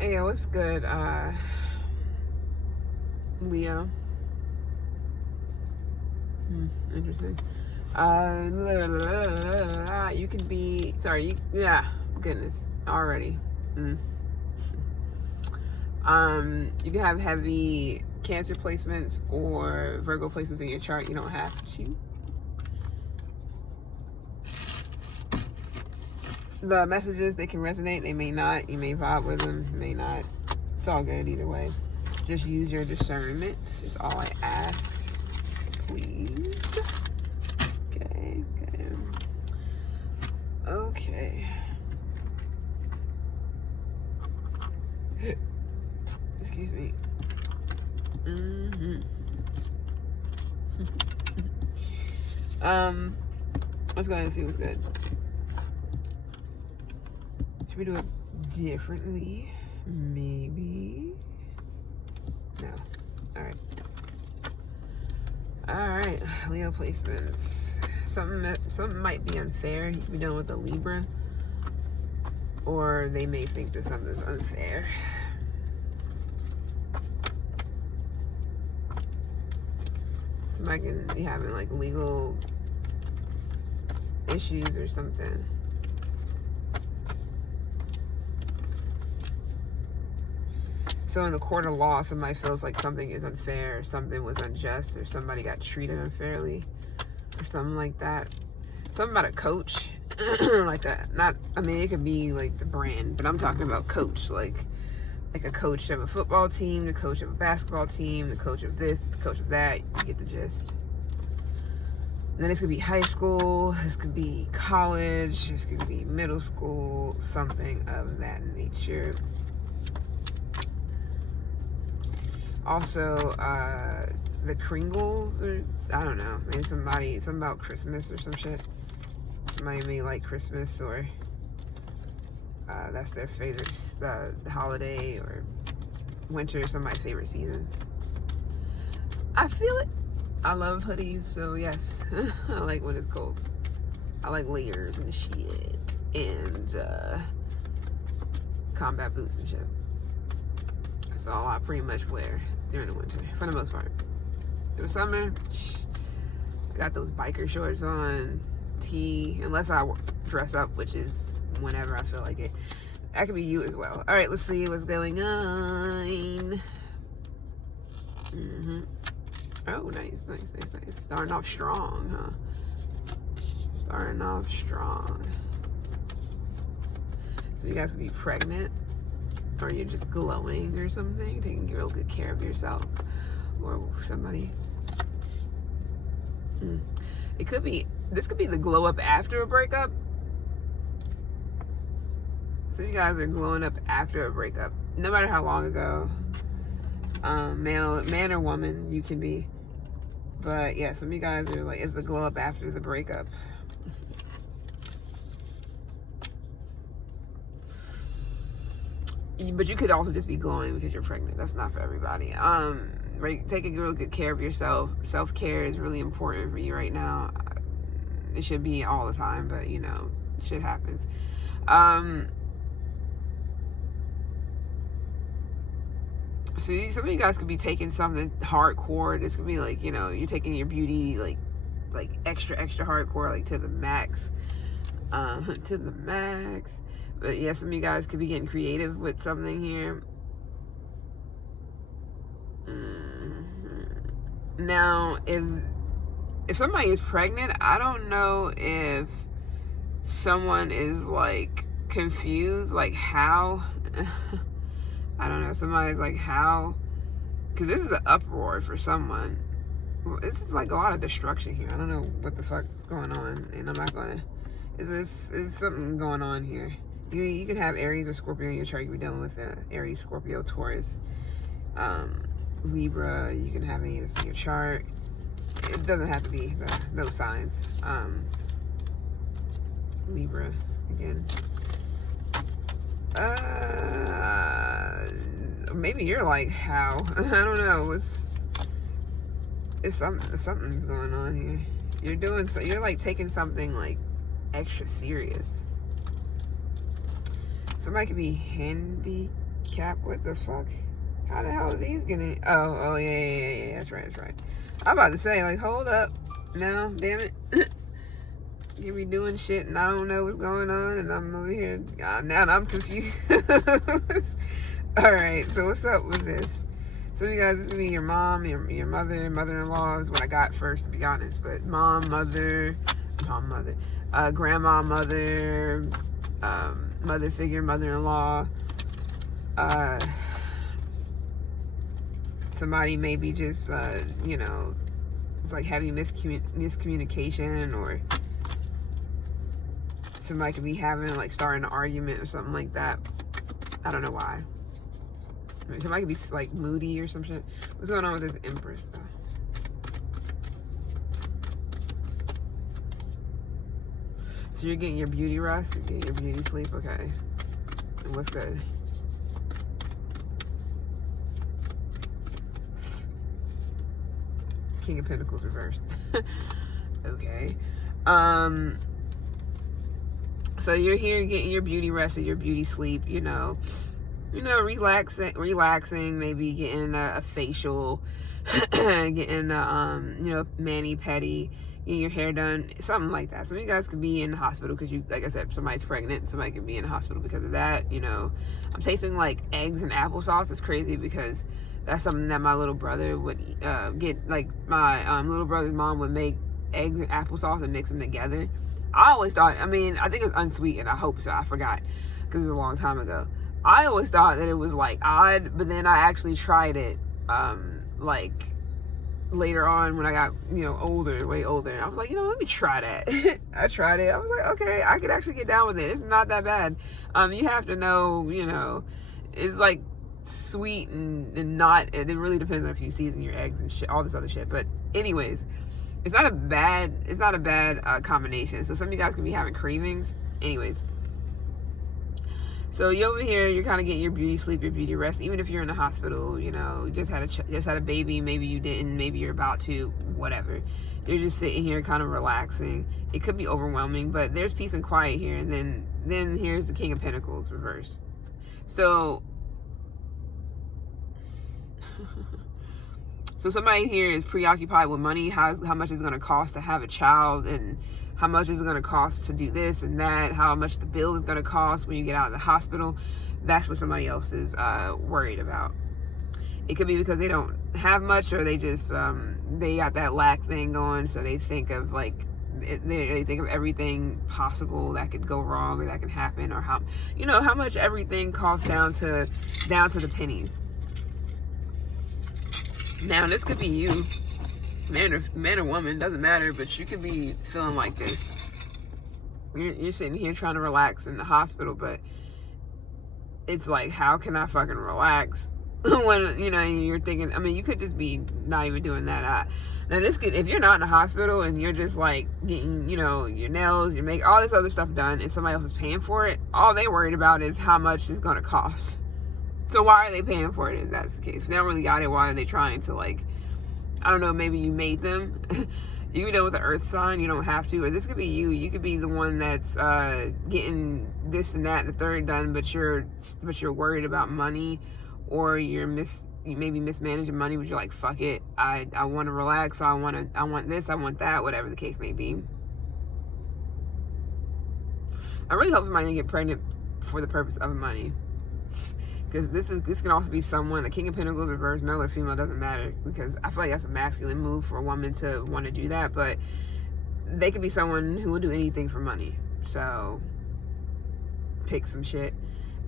Hey, what's good, Leo? Interesting. You can be, sorry, yeah, goodness, already. Mm. You can have heavy Cancer placements or Virgo placements in your chart. You don't have to. The messages, they can resonate, they may not. You may vibe with them, may not. It's all good either way. Just use your discernment, is all I ask, please. Okay. Excuse me. Let's go ahead and see what's good. Should we do it differently? Maybe. No. Alright, Leo placements. Something might be unfair. You can be dealing with a Libra, or they may think that something's unfair. Somebody can be having like legal issues or something. So in the court of law, somebody feels like something is unfair, or something was unjust, or somebody got treated unfairly, or something like that. Something about a coach, like that. Not, I mean, it could be like the brand, but I'm talking about coach, like a coach of a football team, the coach of a basketball team, the coach of this, the coach of that. You get the gist. And then this could be high school, this could be college, this could be middle school, something of that nature. Also, the Kringles, or I don't know, maybe something about Christmas or some shit. Somebody may like Christmas, or that's their favorite the holiday, or winter is somebody's favorite season. I feel it. I love hoodies, so yes, I like when it's cold. I like layers and shit, and combat boots and shit. That's all I pretty much wear during the winter, for the most part. Through summer, I got those biker shorts on, tee, unless I dress up, which is whenever I feel like it. That could be you as well. All right, let's see what's going on. Oh, nice. Starting off strong, huh? Starting off strong. So you guys could be pregnant, or you're just glowing or something, taking real good care of yourself, or somebody. It could be, this could be the glow up after a breakup. So you guys are glowing up after a breakup, no matter how long ago. Man or woman, you can be. But yeah, some of you guys are like, it's the glow up after the breakup. But you could also just be glowing because you're pregnant. That's not for everybody. Right, taking real good care of yourself. Self-care is really important for you right now. It should be all the time, but you know, shit happens. So some of you guys could be taking something hardcore. This could be like, you know, you're taking your beauty like extra hardcore, like to the max. To the max. But yeah, some of you guys could be getting creative with something here. Now, if somebody is pregnant, I don't know if someone is like confused, like how. I don't know. Somebody's like, how? Because this is an uproar for someone. This is like a lot of destruction here. I don't know what the fuck's going on, and I'm not gonna. Is something going on here? You can have Aries or Scorpio in your chart. You can be dealing with Aries, Scorpio, Taurus, Libra. You can have any of this in your chart. It doesn't have to be those signs. Libra again. Maybe you're like, how? I don't know. It's something's going on here. You're like taking something like extra serious. Somebody could be handicapped. Cap, what the fuck? How the hell are these getting? Oh, yeah. That's right. I'm about to say, like, hold up. No, damn it. You be doing shit and I don't know what's going on, and I'm over here. Now I'm confused. All right, so what's up with this? So you guys, this is gonna be your mom, your mother, mother-in-law is what I got first, to be honest. But mom, mother, grandma, mother, mother figure, mother-in-law. Somebody maybe just, you know, it's like having miscommunication, or somebody could be having, like, starting an argument or something like that. I don't know why. I mean, somebody could be, like, moody or some shit. What's going on with this Empress, though? So you're getting your beauty rest, you're getting your beauty sleep, okay. And what's good? King of Pentacles reversed. Okay. So you're here getting your beauty rest or your beauty sleep, you know, relaxing, maybe getting a facial, getting a, you know, mani-pedi, getting your hair done, something like that. Some of you guys could be in the hospital because you, like I said, somebody's pregnant, somebody could be in the hospital because of that, you know. I'm tasting like eggs and applesauce. It's crazy because that's something that my little brother would get, like my little brother's mom would make eggs and applesauce and mix them together. I always thought, I mean, I think it was unsweetened. I hope so. I forgot because it was a long time ago. I always thought that it was like odd, but then I actually tried it like later on when I got, you know, older, way older. And I was like, you know, let me try that. I tried it. I was like, okay, I could actually get down with it. It's not that bad. You have to know, you know, it's like sweet and not, it really depends on if you season your eggs and shit, all this other shit. But anyways, it's not a bad combination. So some of you guys can be having cravings. Anyways, so you over here, you're kind of getting your beauty sleep, your beauty rest. Even if you're in the hospital, you know, you just had a baby, maybe you didn't, maybe you're about to, whatever. You're just sitting here, kind of relaxing. It could be overwhelming, but there's peace and quiet here. And then here's the King of Pentacles reversed. So. So somebody here is preoccupied with money, how much it's going to cost to have a child, and how much is it going to cost to do this and that, how much the bill is going to cost when you get out of the hospital. That's what somebody else is worried about. It could be because they don't have much, or they just, they got that lack thing going, so they think of like, they think of everything possible that could go wrong or that can happen, or how, you know, how much everything costs down to the pennies. Now, this could be you, man or woman, doesn't matter, but you could be feeling like this. You're sitting here trying to relax in the hospital, but it's like, how can I fucking relax when, you know, you're thinking, I mean, you could just be not even doing that. Now, this could, if you're not in the hospital and you're just like getting, you know, your nails, you make all this other stuff done, and somebody else is paying for it, all they worried about is how much it's going to cost. So why are they paying for it if that's the case? If they don't really got it, why are they trying to, like, I don't know, maybe you made them. You know, with the earth sign, you don't have to. Or this could be you. You could be the one that's getting this and that and the third done, but you're worried about money, or you maybe mismanaging money, but you're like, fuck it. I want to relax, so I want this, I want that, whatever the case may be. I really hope somebody didn't get pregnant for the purpose of money. Because this can also be someone, a King of Pentacles reverse, male or female, doesn't matter. Because I feel like that's a masculine move for a woman to want to do that. But they could be someone who will do anything for money. So, pick some shit.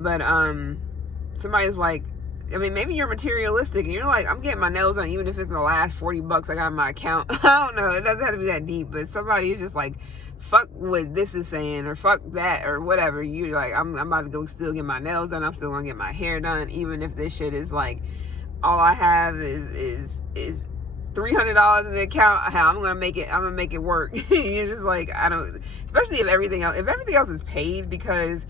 But somebody's like, I mean, maybe you're materialistic and you're like, I'm getting my nails done even if it's the last $40 I got in my account. I don't know. It doesn't have to be that deep. But somebody is just like, fuck what this is saying, or fuck that, or whatever. You're like, I'm about to go still get my nails done. I'm still gonna get my hair done, even if this shit is like, all I have is $300 in the account. I'm gonna make it work. You're just like, I don't, especially if everything else is paid, because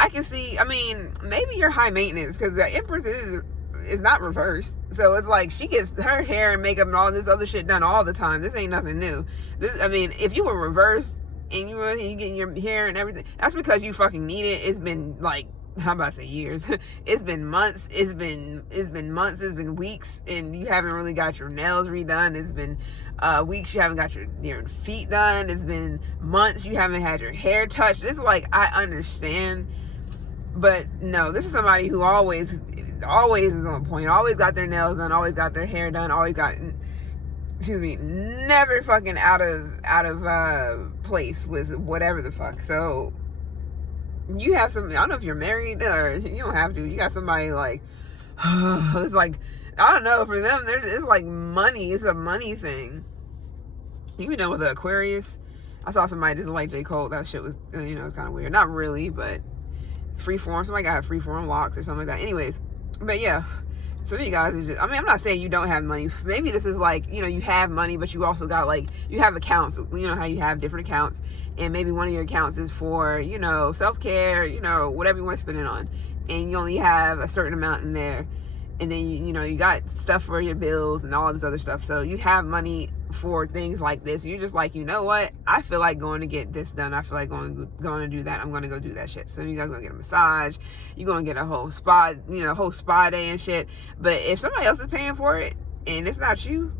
I can see, I mean, maybe you're high maintenance, because the Empress is not reversed. So it's like, she gets her hair and makeup and all this other shit done all the time. This ain't nothing new. I mean, if you were reversed and you getting your hair and everything, that's because you fucking need it. It's been like how about to say years? It's been months. It's been months. It's been weeks, and you haven't really got your nails redone. It's been weeks you haven't got your feet done. It's been months you haven't had your hair touched. It's like, I understand, but no, this is somebody who always is on point. Always got their nails done. Always got their hair done. Always got, excuse me, never fucking out of place with whatever the fuck. So you have some, I don't know if you're married or you don't have to, you got somebody like, it's like, I don't know, for them, it's like money. It's a money thing. You know, with the Aquarius, I saw somebody just like J. Cole. That shit was, it's kind of weird. Not really, but freeform. Somebody got freeform locks or something like that. Anyways, but yeah, some of you guys is just, I mean, I'm not saying you don't have money. Maybe this is like, you have money, but you also got like, you have accounts. You know how you have different accounts, and maybe one of your accounts is for, self-care, whatever you want to spend it on. And you only have a certain amount in there. And then, you got stuff for your bills and all this other stuff. So you have money for things like this. You're just like, you know what? I feel like going to get this done. I feel like going to do that. I'm going to go do that shit. So you guys going to get a massage. You're going to get a whole spa, whole spa day and shit. But if somebody else is paying for it and it's not you,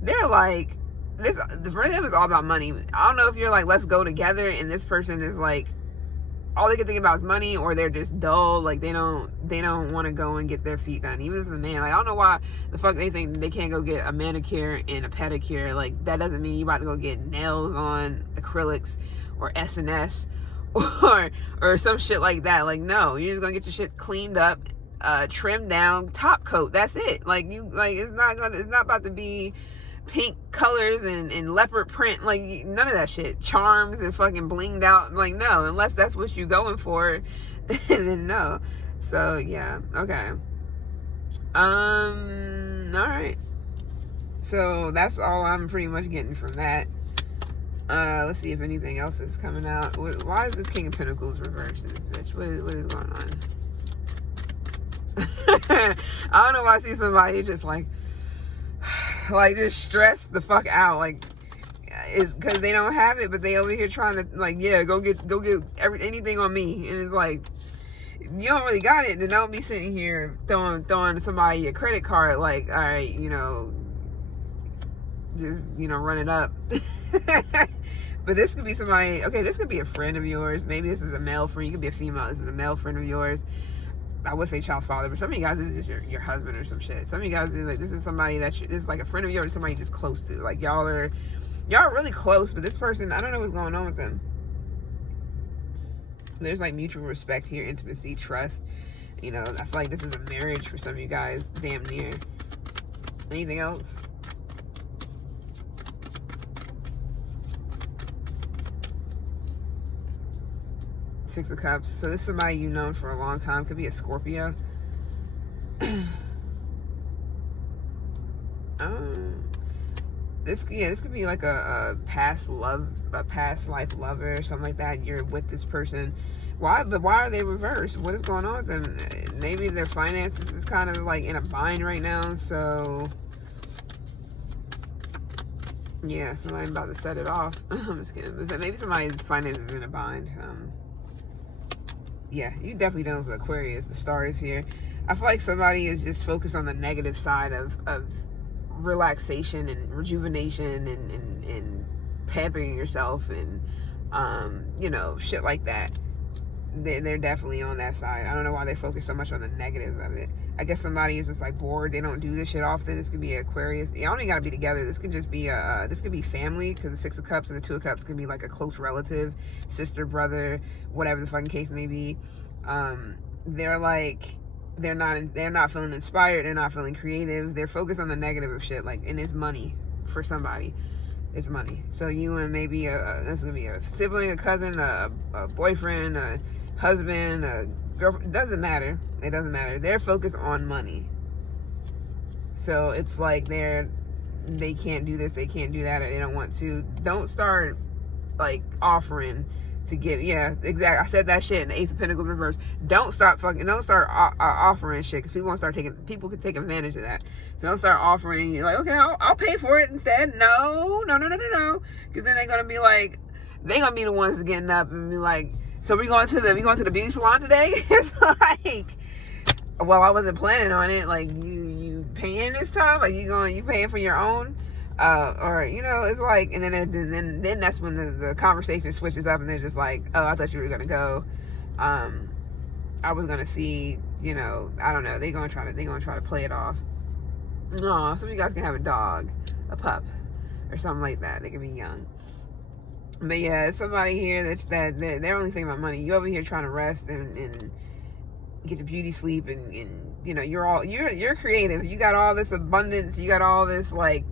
they're like, this, for them, it's all about money. I don't know if you're like, let's go together, and this person is like, all they can think about is money, or they're just dull. Like they don't want to go and get their feet done. Even if it's a man, like I don't know why the fuck they think they can't go get a manicure and a pedicure. Like that doesn't mean you about to go get nails on acrylics or SNS or some shit like that. Like no, you're just gonna get your shit cleaned up, trimmed down, top coat. That's it. Like it's not about to be pink colors and leopard print, like none of that shit, charms and fucking blinged out, like no, unless that's what you going for, then no. So yeah, okay, all right, so that's all I'm pretty much getting from that. Let's see if anything else is coming out. Why is this King of Pentacles reversed in this bitch? What is going on? I don't know why I see somebody just like just stressed the fuck out, like it's because they don't have it, but they over here trying to like, yeah, go get anything on me, and it's like, you don't really got it, then don't be sitting here throwing somebody a credit card, like, all right, just run it up. But this could be somebody, okay, this could be a friend of yours. Maybe this is a male friend. You could be a female. This is a male friend of yours. I would say child's father, but some of you guys, this is your husband or some shit. Some of you guys, this is somebody this is like a friend of yours, somebody you're just close to. Like y'all are really close, but this person, I don't know what's going on with them. There's like mutual respect here, intimacy, trust. I feel like this is a marriage for some of you guys, damn near. Anything else? Six of Cups. So this is somebody you've known for a long time. Could be a Scorpio. This could be like a past life lover or something like that. You're with this person. Why are they reversed? What is going on with them? Maybe their finances is kind of like in a bind right now. So yeah, somebody's about to set it off. I'm just kidding. Maybe somebody's finances is in a bind. Yeah, you definitely don't with Aquarius. The star is here. I feel like somebody is just focused on the negative side of relaxation and rejuvenation and pampering yourself and shit like that. They're definitely on that side. I don't know why they focus so much on the negative of it. I guess somebody is just like bored. They don't do this shit often. This could be Aquarius. Y'all don't gotta be together. This could just be this could be family, because the Six of Cups and the Two of Cups could be like a close relative, sister, brother, whatever the fucking case may be. They're not feeling inspired. They're not feeling creative. They're focused on the negative of shit. Like, and it's money for somebody. It's money. So you and maybe this is gonna be a sibling, a cousin, a boyfriend, a husband, a girlfriend. It doesn't matter. It doesn't matter. They're focused on money. So it's like they can't do this, they can't do that, or they don't want to. Don't start like offering to give. Yeah, exactly. I said that shit in the Ace of Pentacles reverse. Don't start offering shit, because people could take advantage of that. So don't start offering. You're like, okay, I'll pay for it instead. No, because then they're gonna be the ones getting up and be like, So we going to the beauty salon today? It's like, well, I wasn't planning on it. Like, you paying this time? Like, you paying for your own? Or, it's like, and then that's when the conversation switches up and they're just like, oh, I thought you were going to go. I was going to see, I don't know. They're going to try to play it off. No, some of you guys can have a dog, a pup, or something like that. They can be young. But yeah, it's somebody here that they're only thinking about money. You over here trying to rest and get your beauty sleep, and you're creative. You got all this abundance. You got all this like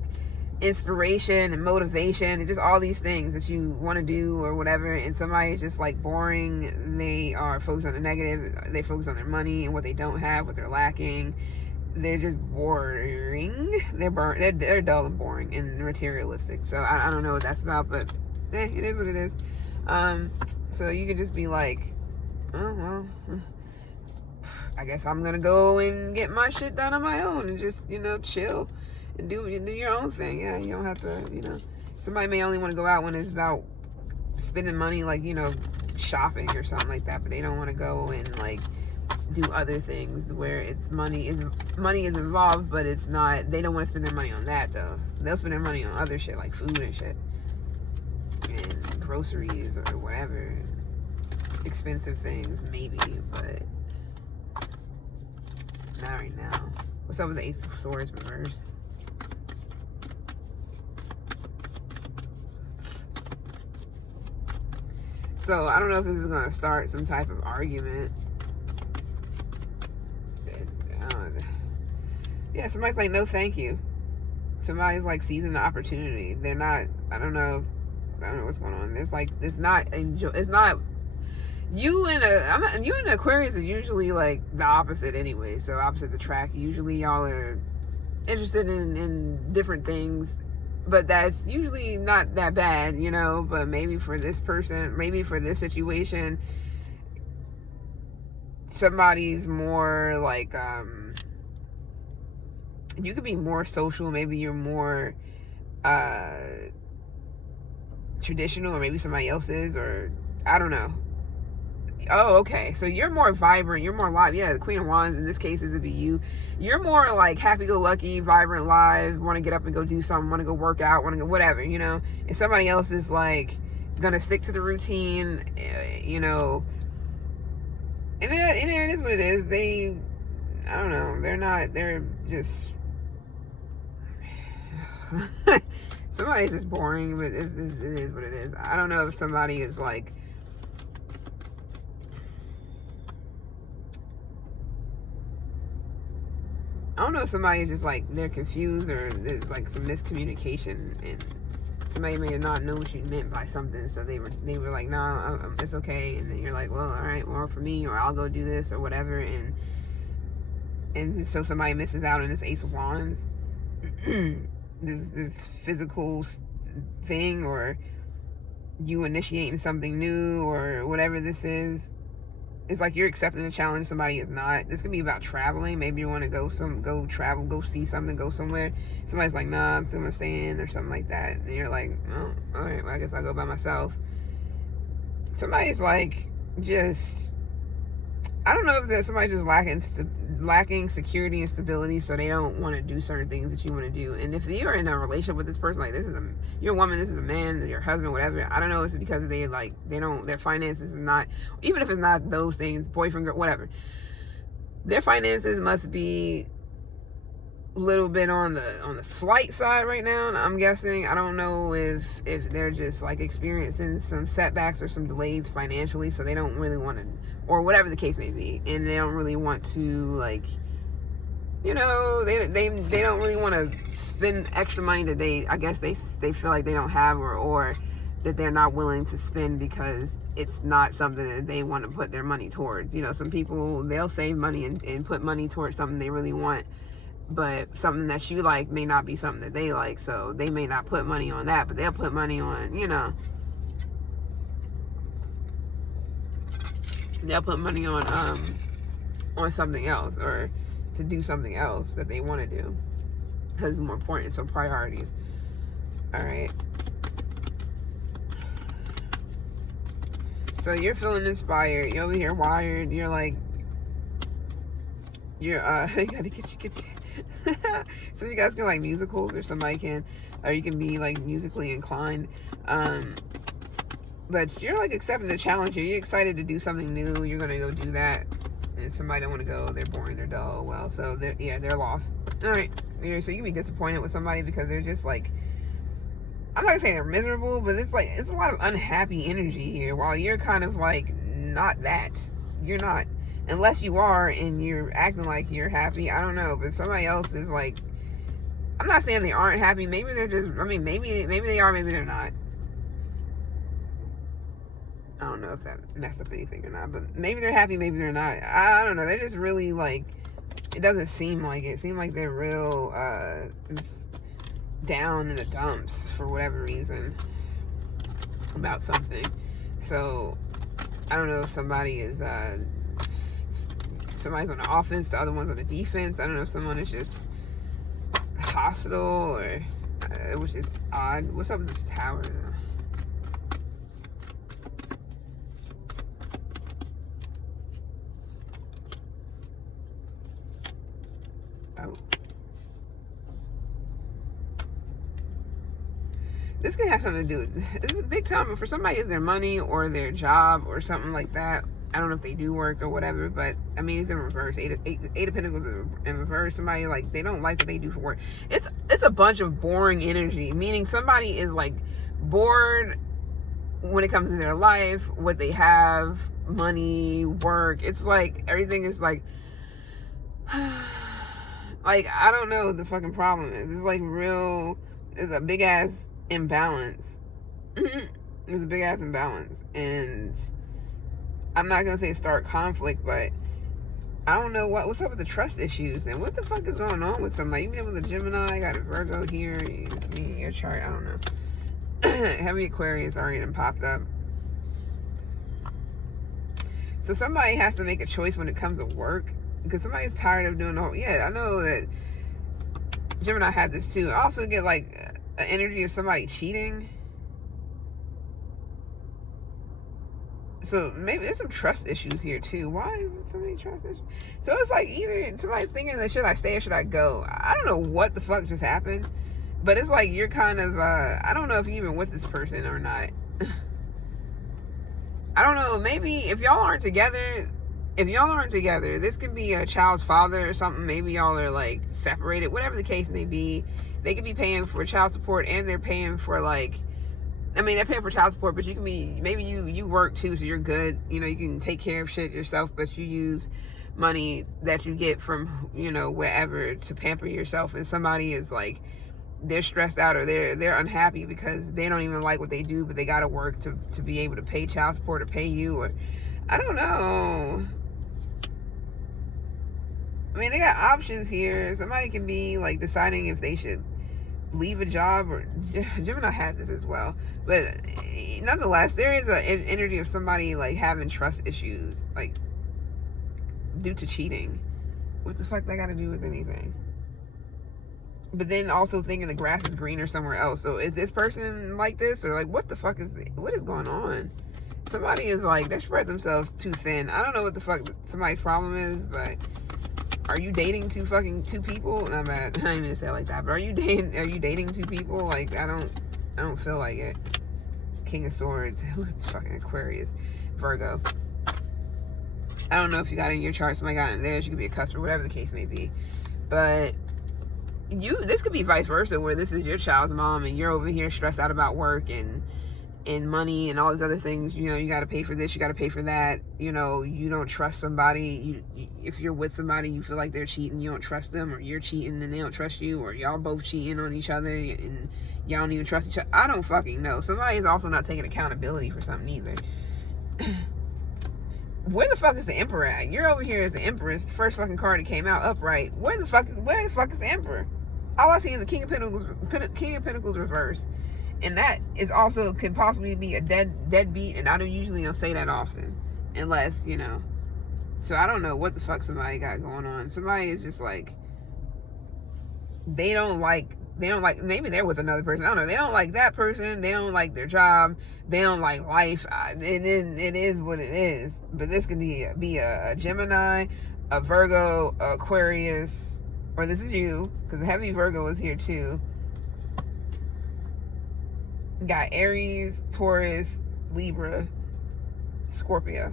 inspiration and motivation and just all these things that you want to do or whatever. And somebody is just like boring. They are focused on the negative. They focus on their money and what they don't have, what they're lacking. They're just boring. They're dull and boring and materialistic. So I don't know what that's about, but it is what it is. So you could just be like, oh well, I guess I'm gonna go and get my shit done on my own and just chill and do your own thing. Yeah, you don't have to. Somebody may only want to go out when it's about spending money, like shopping or something like that, but they don't want to go and like do other things where it's money is involved, but it's not. They don't want to spend their money on that though. They'll spend their money on other shit like food and shit and groceries or whatever, expensive things maybe, but not right now. What's up with the Ace of Swords reversed? So I don't know if this is gonna start some type of argument. Yeah, somebody's like, no, thank you. Somebody's like seizing the opportunity. They're not. I don't know what's going on. There's like, it's not. You and Aquarius are usually like the opposite anyway. So opposites attract. Usually y'all are interested in different things, but that's usually not that bad, But maybe for this person, maybe for this situation, somebody's more like you could be more social. Maybe you're more traditional, or maybe somebody else is, or I don't know. Oh, okay. So you're more vibrant. You're more live. Yeah, the Queen of Wands in this case is to be you. You're more like happy-go-lucky, vibrant, live. Want to get up and go do something. Want to go work out. Want to go whatever. And somebody else is like gonna stick to the routine. And it is what it is. I don't know. They're not. They're just. Somebody's just boring, but it is what it is. I don't know if somebody is like. I don't know if somebody is just like they're confused, or there's like some miscommunication, and somebody may not know what you meant by something, so they were like, no, it's okay, and then you're like, well, all right, well, for me, or I'll go do this or whatever, and so somebody misses out on this Ace of Wands, this physical thing, or you initiating something new, or whatever this is. It's like you're accepting the challenge, somebody is not. This could be about traveling. Maybe you want to go travel, go see something, go somewhere. Somebody's like, nah, I'm gonna stay in, or something like that. And you're like, oh, all right, well, I guess I'll go by myself. Somebody's like, just, I don't know if that somebody's just lacking security and stability, so they don't want to do certain things that you want to do. And if you're in a relationship with this person, like you're a woman, this is a man, your husband, whatever, I don't know, it's because their finances is not, even if it's not those things, boyfriend, girl, whatever, their finances must be a little bit on the slight side right now. And I'm guessing, I don't know if they're just like experiencing some setbacks or some delays financially, so they don't really want to, or whatever the case may be, and they don't really want to, like, they don't really want to spend extra money that I guess they feel like they don't have, or that they're not willing to spend because it's not something that they want to put their money towards. Some people, they'll save money and put money towards something they really want, but something that you like may not be something that they like, so they may not put money on that, but they'll put money on, they'll put money on something else, or to do something else that they want to do because it's more important. So priorities. All right. So you're feeling inspired. You're over here wired. You're like, you're you gotta get you. Some of you guys can like musicals, or somebody can, or you can be like musically inclined. But you're like accepting the challenge here. You're excited to do something new. You're gonna go do that. And somebody don't want to go. They're boring. They're dull. Well, so they're lost. All right. So you can be disappointed with somebody because they're just like, I'm not gonna say they're miserable, but it's like, it's a lot of unhappy energy here. While you're kind of like not that. You're not. Unless you are and you're acting like you're happy. I don't know. But somebody else is like, I'm not saying they aren't happy. Maybe they're just, I mean, maybe they are, maybe they're not. I don't know if that messed up anything or not, but maybe they're happy, maybe they're not. I don't know. They're just really like, it doesn't seem like it. It seems like they're real down in the dumps for whatever reason about something. So I don't know if somebody is somebody's on the offense, the other one's on the defense. I don't know if someone is just hostile, or which is odd. What's up with this tower though? Oh. This can have something to do with, this is a big time, but for somebody it's their money or their job or something like that. I don't know if they do work or whatever, but I mean, it's in reverse. Eight of Pentacles in reverse. Somebody like, they don't like what they do for work. It's a bunch of boring energy, meaning somebody is like bored when it comes to their life, what they have, money, work. It's like everything is like like, I don't know what the fucking problem is. It's like real, it's a big ass imbalance. It's a big ass imbalance. And I'm not gonna say start conflict, but I don't know what's up with the trust issues and what the fuck is going on with somebody. Even with a Gemini, I got a Virgo here. It's me, your chart. I don't know. Heavy Aquarius already done popped up. So somebody has to make a choice when it comes to work, because somebody's tired of doing the whole, yeah, I know that Gemini had this too. I also get like an energy of somebody cheating. So maybe there's some trust issues here too. Why is it so many trust issues? So it's like either somebody's thinking that should I stay or should I go? I don't know what the fuck just happened, but it's like you're kind of, I don't know if you're even with this person or not. I don't know, maybe if y'all aren't together, this could be a child's father or something. Maybe y'all are like separated, whatever the case may be. They could be paying for child support and they're paying for like, I mean, they're paying for child support, but you can be, maybe you work too, so you're good. You know, you can take care of shit yourself, but you use money that you get from, you know, wherever to pamper yourself. And somebody is like, they're stressed out or they're unhappy because they don't even like what they do, but they got to work to be able to pay child support or pay you, or I don't know. I mean, they got options here. Somebody can be like deciding if they should leave a job, or Gemini had this as well, but nonetheless there is an energy of somebody like having trust issues, like due to cheating. What the fuck that got to do with anything? But then also thinking the grass is greener somewhere else. So is this person like this, or like what the fuck is what is going on? Somebody is like, they spread themselves too thin. I don't know what the fuck somebody's problem is, but are you dating two people? Not bad. I didn't even say it like that. But are you dating two people? Like, I don't feel like it. King of Swords. Who's fucking Aquarius? Virgo. I don't know if you got it in your chart. Somebody got it in theirs. You could be a customer, whatever the case may be. But this could be vice versa, where this is your child's mom and you're over here stressed out about work and money and all these other things. You know, you got to pay for this, you got to pay for that. You know, you don't trust somebody. If you're with somebody, you feel like they're cheating, you don't trust them, or you're cheating and they don't trust you, or y'all both cheating on each other and y'all don't even trust each other. I don't fucking know. Somebody's also not taking accountability for something either. Where the fuck is the Emperor at? You're over here as the Empress, the first fucking card that came out upright. Where the fuck is the Emperor? All I see is the King of Pentacles reversed. And that is also, could possibly be a deadbeat, and I don't usually say that often, unless, you know. So I don't know what the fuck somebody got going on. Somebody is just like, they don't like They don't like, maybe they're with another person. I don't know. They don't like that person. They don't like their job. They don't like life. It is what it is. But this could be a Gemini, a Virgo, Aquarius, or this is you, because the heavy Virgo is here too. Got Aries, Taurus, Libra, Scorpio.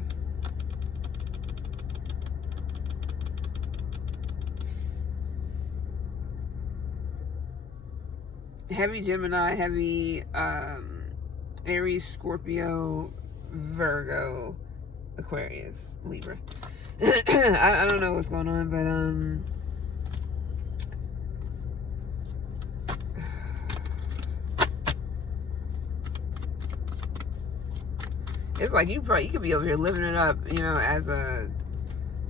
Heavy Gemini, heavy Aries, Scorpio, Virgo, Aquarius, Libra. I don't know what's going on, but it's like you could be over here living it up, you know, as a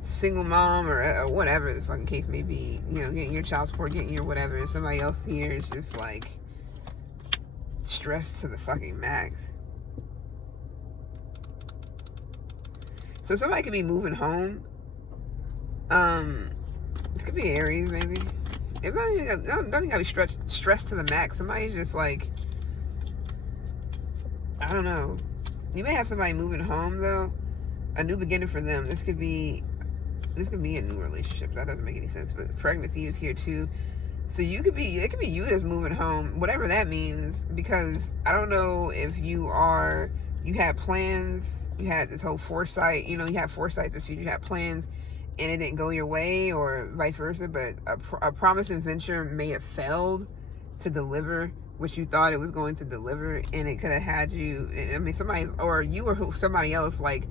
single mom or whatever the fucking case may be, you know, getting your child support, getting your whatever, and somebody else here is just like stressed to the fucking max. So somebody could be moving home. This could be Aries, maybe. It don't even gotta be stressed to the max. Somebody's just like, I don't know. You may have somebody moving home though. A new beginning for them. This could be a new relationship. That doesn't make any sense. But pregnancy is here too. So it could be you just moving home, whatever that means. Because I don't know if you had plans, you had this whole foresight, you know, you had foresights of future, you had plans, and it didn't go your way, or vice versa. But a promising venture may have failed to deliver what you thought it was going to deliver, and it could have had you. I mean, somebody else like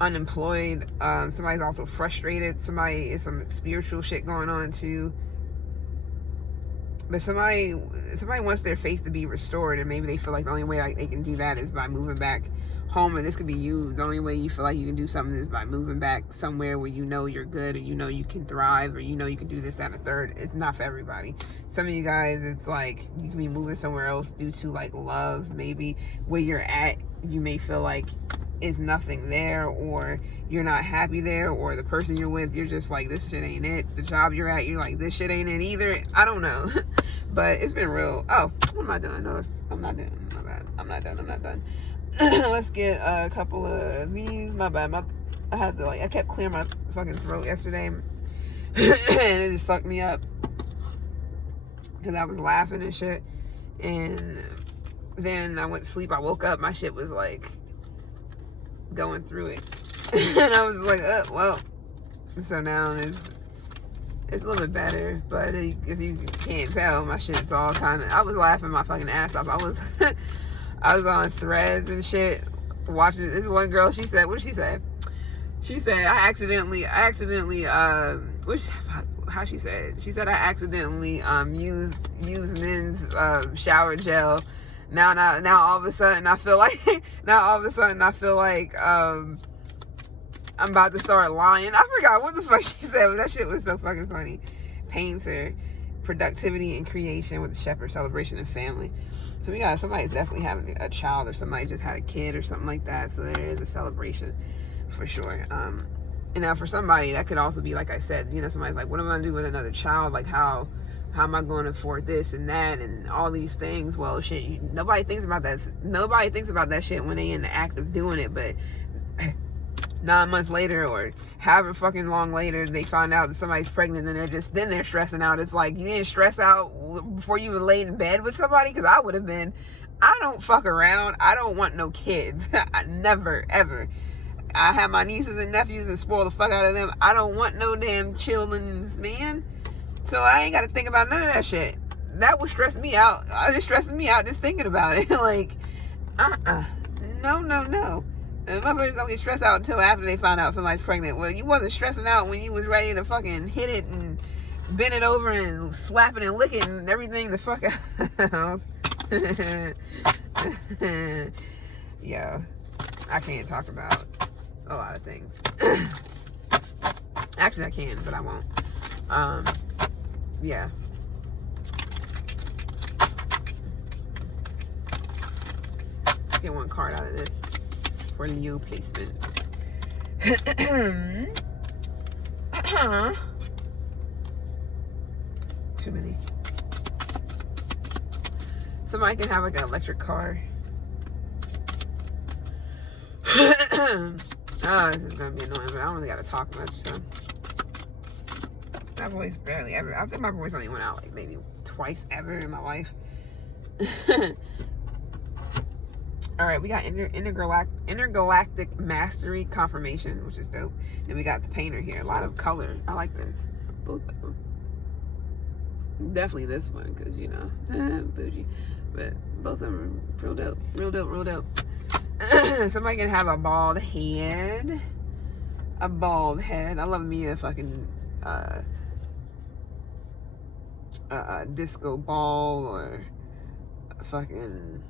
unemployed. Somebody's also frustrated. Is some spiritual shit going on too. But somebody wants their faith to be restored, and maybe they feel like the only way they can do that is by moving back home. And this could be you. The only way you feel like you can do something is by moving back somewhere where you know you're good, or you know you can thrive, or you know you can do this, that, and the third. It's not for everybody. Some of you guys, it's like you can be moving somewhere else due to like love. Maybe where you're at, you may feel like is nothing there, or you're not happy there, or the person you're with, you're just like, this shit ain't it. The job you're at, you're like, this shit ain't it either. I don't know. But it's been real. Oh, what am I doing? No, I'm not done. My bad. I'm not done. Let's get a couple of these. My bad. I kept clearing my fucking throat yesterday, and it just fucked me up because I was laughing and shit. And then I went to sleep. I woke up. My shit was like going through it, and I was like, well. So now it's a little bit better, but if you can't tell, my shit's all kind of. I was laughing my fucking ass off. I was on Threads and shit watching this one girl. She said, what did she say? She said, I accidentally how she said? She said I accidentally used men's shower gel. Now all of a sudden I feel like I'm about to start lying. I forgot what the fuck she said, but that shit was so fucking funny. Painter, productivity and creation with the Shepherd celebration and family. So somebody's definitely having a child, or somebody just had a kid or something like that. So there is a celebration for sure. And now for somebody that could also be, like I said, you know, somebody's like, what am I gonna do with another child? Like how am I going to afford this and that and all these things? Well, shit, nobody thinks about that. Nobody thinks about that shit when they in the act of doing it, but 9 months later, or however fucking long later, they find out that somebody's pregnant, and they're stressing out. It's like, you didn't stress out before you even laid in bed with somebody? Because I would have been. I don't fuck around. I don't want no kids. I never, ever. I have my nieces and nephews and spoil the fuck out of them. I don't want no damn children's, man. So I ain't got to think about none of that shit. That would stress me out. It stresses me out just thinking about it. Like, no. And motherfuckers don't get stressed out until after they find out somebody's pregnant. Well, you wasn't stressing out when you was ready to fucking hit it and bend it over and slap it and lick it and everything the fuck else. Yo, I can't talk about a lot of things. Actually, I can, but I won't. Yeah. Let's get one card out of this for the new placements. Too many. Somebody can have like an electric car. Oh, this is gonna be annoying, but I don't really gotta talk much, so. That voice barely ever. I think my voice only went out like maybe twice ever in my life. All right, we got intergalactic mastery confirmation, which is dope. Then we got the painter here. A lot of color. I like this. Both of them. Definitely this one, because you know, bougie. But both of them are real dope. Real dope. Real dope. Somebody can have a bald head. A bald head. I love me a fucking disco ball or a fucking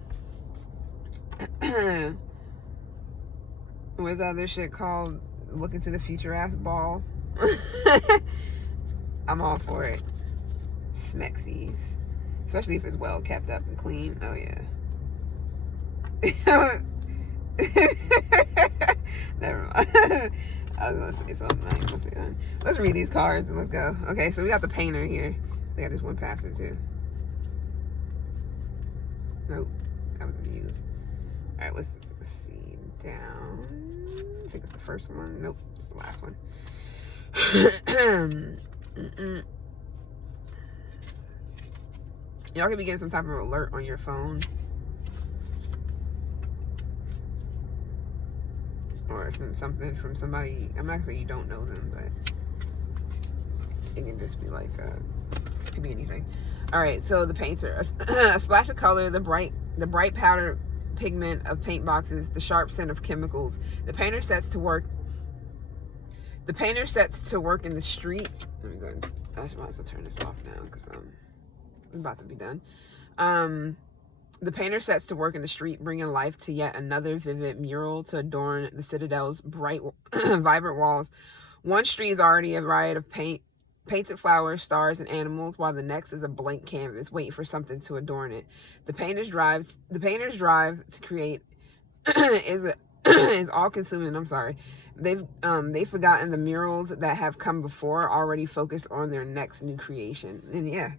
what's that other shit called? Look into the future ass ball. I'm all for it. Smexies. Especially if it's well kept up and clean. Oh yeah. Never mind. I was gonna say something. I ain't gonna say that. Let's read these cards and let's go. Okay, so we got the painter here. I think I just went past it too. Nope, that was a muse. All right, let's see down. I think it's the first one. Nope, it's the last one. Y'all could be getting some type of alert on your phone. Or something from somebody. I'm not gonna say you don't know them, but it can just be like it could be anything. All right, so the painter, a splash of color, the bright powder pigment of paint boxes, the sharp scent of chemicals. The painter sets to work. The painter sets to work in the street. Let me go ahead. I might as well turn this off now because I'm about to be done. The painter sets to work in the street, bringing life to yet another vivid mural to adorn the Citadel's bright, vibrant walls. One street is already a riot of painted flowers, stars, and animals, while the next is a blank canvas, waiting for something to adorn it. The painter's drive to create is all-consuming. I'm sorry. They've forgotten the murals that have come before, already focused on their next new creation. And yeah.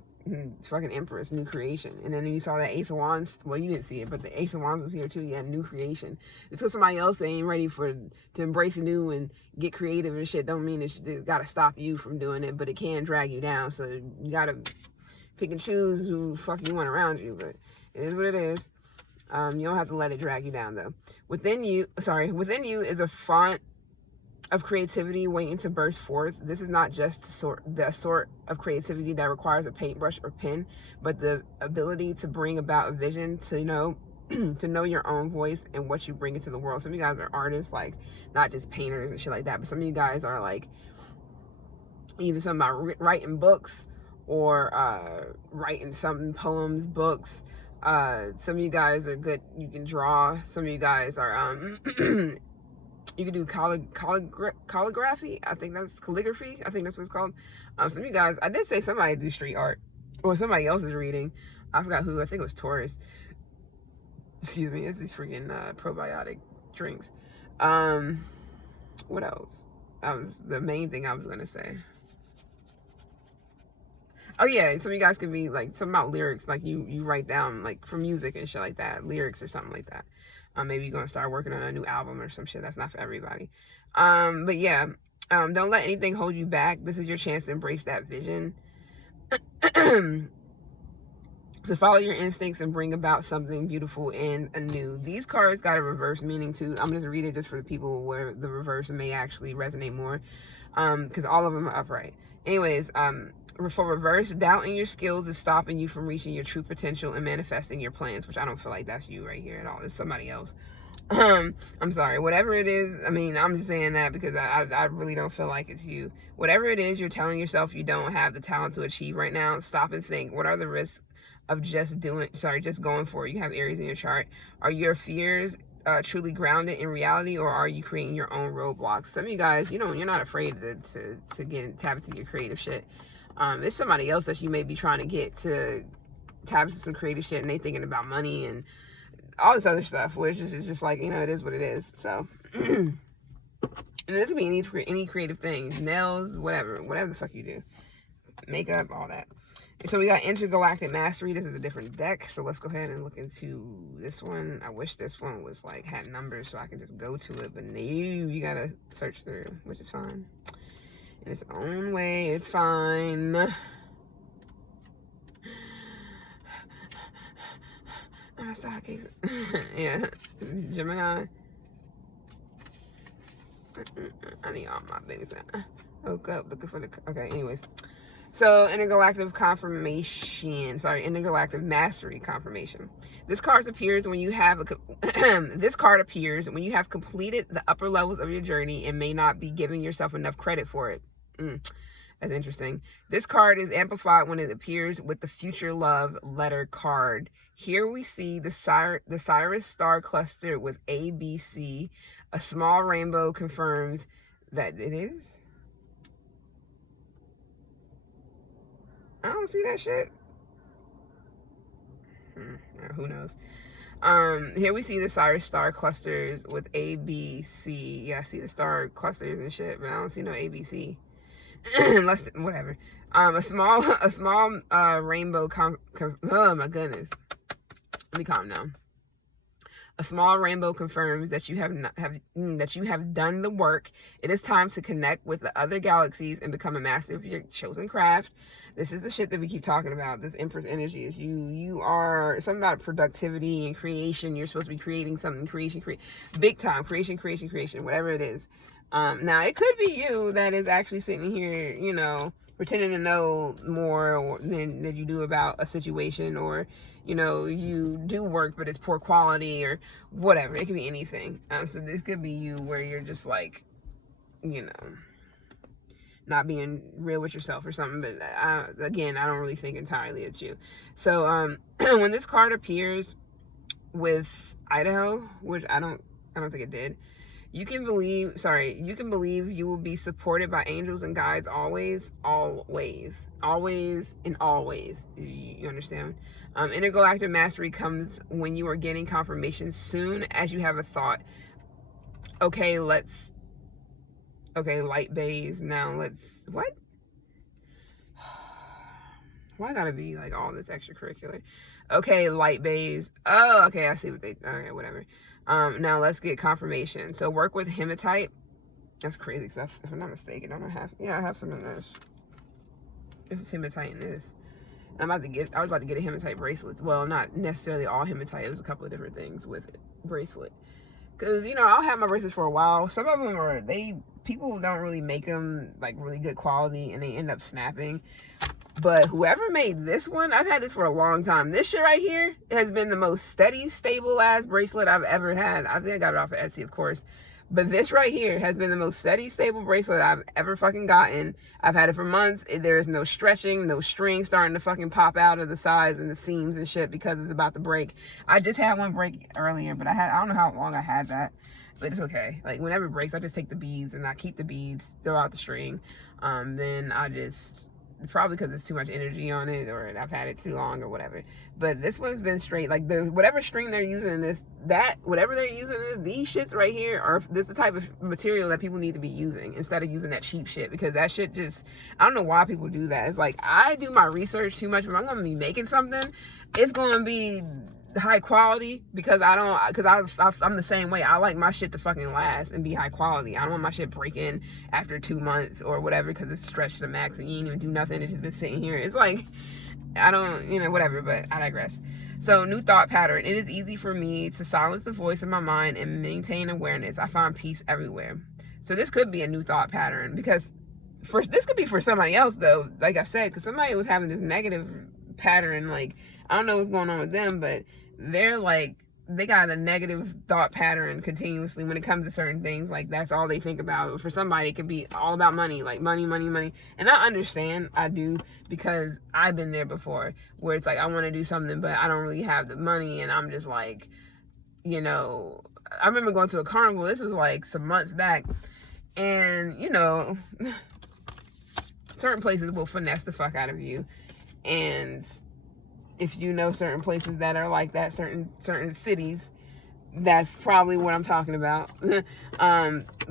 Fucking Empress, new creation. And then you saw that Ace of Wands. Well, you didn't see it, but the Ace of Wands was here too. Yeah, new creation. It's because somebody else ain't ready to embrace new and get creative and shit. Don't mean it's got to stop you from doing it, but it can drag you down. So you got to pick and choose who fuck you want around you. But it is what it is. You don't have to let it drag you down though. Within you is a font of creativity waiting to burst forth. This is not just the sort of creativity that requires a paintbrush or pen, but the ability to bring about a vision, to know your own voice and what you bring into the world. Some of you guys are artists, like not just painters and shit like that, but some of you guys are like either something about writing books or writing some poems, books. Some of you guys are good. You can draw. Some of you guys are you can do calligraphy. I think that's calligraphy. I think that's what it's called. Some of you guys, I did say somebody do street art, or somebody else is reading. I forgot who. I think it was Taurus. Excuse me. It's these freaking probiotic drinks. What else? That was the main thing I was gonna say. Oh yeah, some of you guys could be like something about lyrics, like you write down like for music and shit like that, lyrics or something like that. Maybe you're gonna start working on a new album or some shit. That's not for everybody. But yeah, don't let anything hold you back. This is your chance to embrace that vision. To follow your instincts and bring about something beautiful and anew. These cards got a reverse meaning too. I'm just read it just for the people where the reverse may actually resonate more, because all of them are upright. Anyways, for reverse, doubt in your skills is stopping you from reaching your true potential and manifesting your plans, which I don't feel like that's you right here at all. It's somebody else. I'm sorry. Whatever it is, I mean, I'm just saying that because I really don't feel like it's you. Whatever it is you're telling yourself you don't have the talent to achieve right now, stop and think. What are the risks of just going for it? You have Aries in your chart. Are your fears truly grounded in reality, or are you creating your own roadblocks? Some of you guys, you're not afraid to tap into your creative shit. It's somebody else that you may be trying to get to tap into some creative shit, and they thinking about money and all this other stuff, which is just like, it is what it is. So, and this could be any creative thing, nails, whatever the fuck you do. makeup, all that. So we got Intergalactic Mastery. This is a different deck. So let's go ahead and look into this one. I wish this one was like had numbers so I can just go to it. But no, you gotta search through, which is fine. In its own way, it's fine. I'm a side case. Yeah, Gemini. I need all my babies. Woke up looking for the. Okay, anyways. So, Intergalactic Confirmation. Sorry, Intergalactic Mastery Confirmation. This card appears when you have this card appears when you have completed the upper levels of your journey and may not be giving yourself enough credit for it. That's interesting. This card is amplified when it appears with the Future Love letter card. Here we see the Sirius star cluster with ABC. A small rainbow confirms that it is. I don't see that shit. Who knows? Here we see the Sirius star clusters with ABC. Yeah, I see the star clusters and shit, but I don't see no ABC. Whatever. A small rainbow. Oh my goodness. Let me calm down. A small rainbow confirms that you have done the work. It is time to connect with the other galaxies and become a master of your chosen craft. This is the shit that we keep talking about. This Empress energy is you are something about productivity and creation. You're supposed to be creating something, big time, creation, whatever it is. Now it could be you that is actually sitting here, you know, pretending to know more than you do about a situation, or you know, you do work but it's poor quality or whatever. It could be anything. So this could be you where you're just like, you know, not being real with yourself or something. But again, I don't really think entirely it's you. So when this card appears with Idaho, which I don't think it did, you can believe you will be supported by angels and guides always in all ways. You understand? Intergalactic Mastery comes when you are getting confirmation soon as you have a thought. Okay, light bays. Now let's, what? Why gotta be like all this extracurricular? Okay, light bays. Oh, okay, I see what they, okay, whatever. Now let's get confirmation. So work with hematite. That's crazy because if I'm not mistaken, I have some of this. This is hematite in this. And I was about to get a hematite bracelet. Well, not necessarily all hematite. It was a couple of different things with it. Bracelet. Because, you know, I'll have my bracelets for a while. Some of them people don't really make them like really good quality and they end up snapping. But whoever made this one, I've had this for a long time. This shit right here has been the most steady, stable ass bracelet I've ever had. I think I got it off of Etsy, of course. But this right here has been the most steady, stable bracelet I've ever fucking gotten. I've had it for months. There is no stretching, no string starting to fucking pop out of the sides and the seams and shit because it's about to break. I just had one break earlier, but I don't know how long I had that. But it's okay. Like, whenever it breaks, I just take the beads and I keep the beads, throw out the string. Then I just, probably because it's too much energy on it or I've had it too long or whatever. But this one's been straight. Like, whatever string they're using in this, whatever they're using in these shits right here are this the type of material that people need to be using instead of using that cheap shit, because that shit just, I don't know why people do that. It's like, I do my research too much. If I'm going to be making something, it's going to be high quality, because I'm the same way. I like my shit to fucking last and be high quality. I don't want my shit breaking after 2 months or whatever because it's stretched to the max and you ain't even do nothing. It's just been sitting here. It's like, I don't, you know, whatever, but I digress. So, new thought pattern. It is easy for me to silence the voice in my mind and maintain awareness. I find peace everywhere. So this could be a new thought pattern, because this could be for somebody else though, like I said, because somebody was having this negative pattern. Like, I don't know what's going on with them, but they're like, they got a negative thought pattern continuously when it comes to certain things. Like, that's all they think about. For somebody, it could be all about money, like money. And I understand, I do, because I've been there before, where it's like, I want to do something, but I don't really have the money. And I'm just like, you know, I remember going to a carnival. This was like some months back. And, you know, certain places will finesse the fuck out of you. And if you know certain places that are like that, certain cities, that's probably what I'm talking about.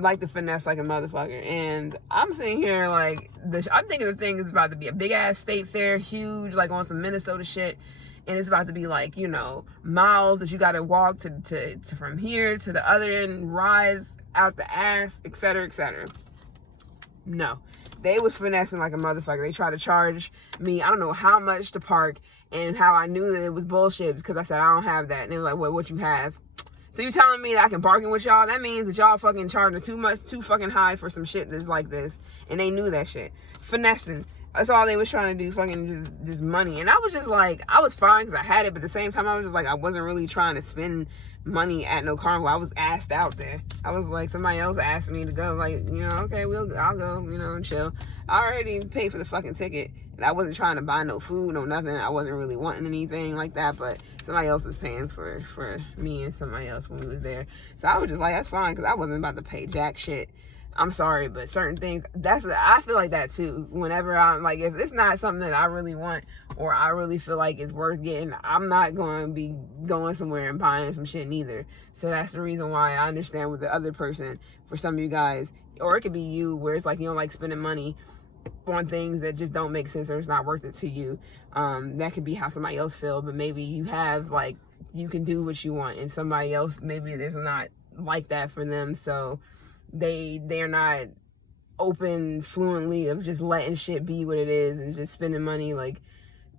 like to finesse like a motherfucker. And I'm sitting here like, I'm thinking the thing is about to be a big ass state fair, huge, like on some Minnesota shit. And it's about to be like, you know, miles that you got to walk to from here to the other end, rise out the ass, etc., etc. No, they was finessing like a motherfucker. They tried to charge me, I don't know how much to park, and how I knew that it was bullshit because I said I don't have that. And they were like, well, what you have? So you telling me that I can bargain with y'all? That means that y'all fucking charging too fucking high for some shit that's like this. And they knew that shit. Finessing. That's all they was trying to do, fucking just money. And I was just like, I was fine because I had it, but at the same time, I was just like, I wasn't really trying to spend money at no carnival. I was asked out there. I was like, somebody else asked me to go, like, you know, okay, I'll go, you know, and chill. I already paid for the fucking ticket, and I wasn't trying to buy no food, no nothing. I wasn't really wanting anything like that, but somebody else is paying for me and somebody else when we was there. So I was just like, that's fine, because I wasn't about to pay jack shit. I'm sorry, but certain things, I feel like that too. Whenever I'm like, if it's not something that I really want or I really feel like it's worth getting, I'm not going to be going somewhere and buying some shit neither. So that's the reason why I understand with the other person, for some of you guys, or it could be you, where it's like you don't like spending money on things that just don't make sense or it's not worth it to you. That could be how somebody else feel, but maybe you have, like, you can do what you want, and somebody else, maybe there's not like that for them, so they're not open fluently of just letting shit be what it is and just spending money. Like,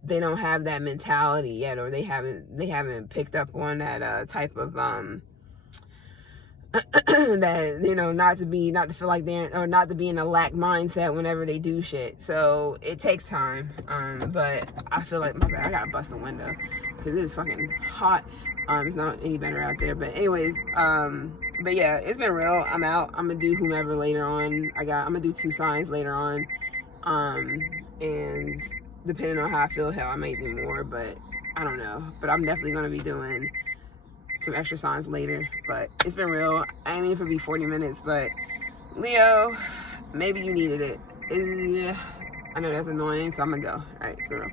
they don't have that mentality yet, or they haven't picked up on that type of that, you know, not to feel like they're, or not to be in a lack mindset whenever they do shit. So it takes time. But I feel like, my bad, I gotta bust the window because it is fucking hot. It's not any better out there, but anyways, but yeah, it's been real. I'm out. I'm gonna do whomever later on. I'm gonna do 2 signs later on, and depending on how I feel, hell, I might do more, but I don't know. But I'm definitely gonna be doing some extra signs later. But it's been real. I ain't mean for it to be 40 minutes, but Leo, maybe you needed it. I know that's annoying, so I'm gonna go. All right, it's been real.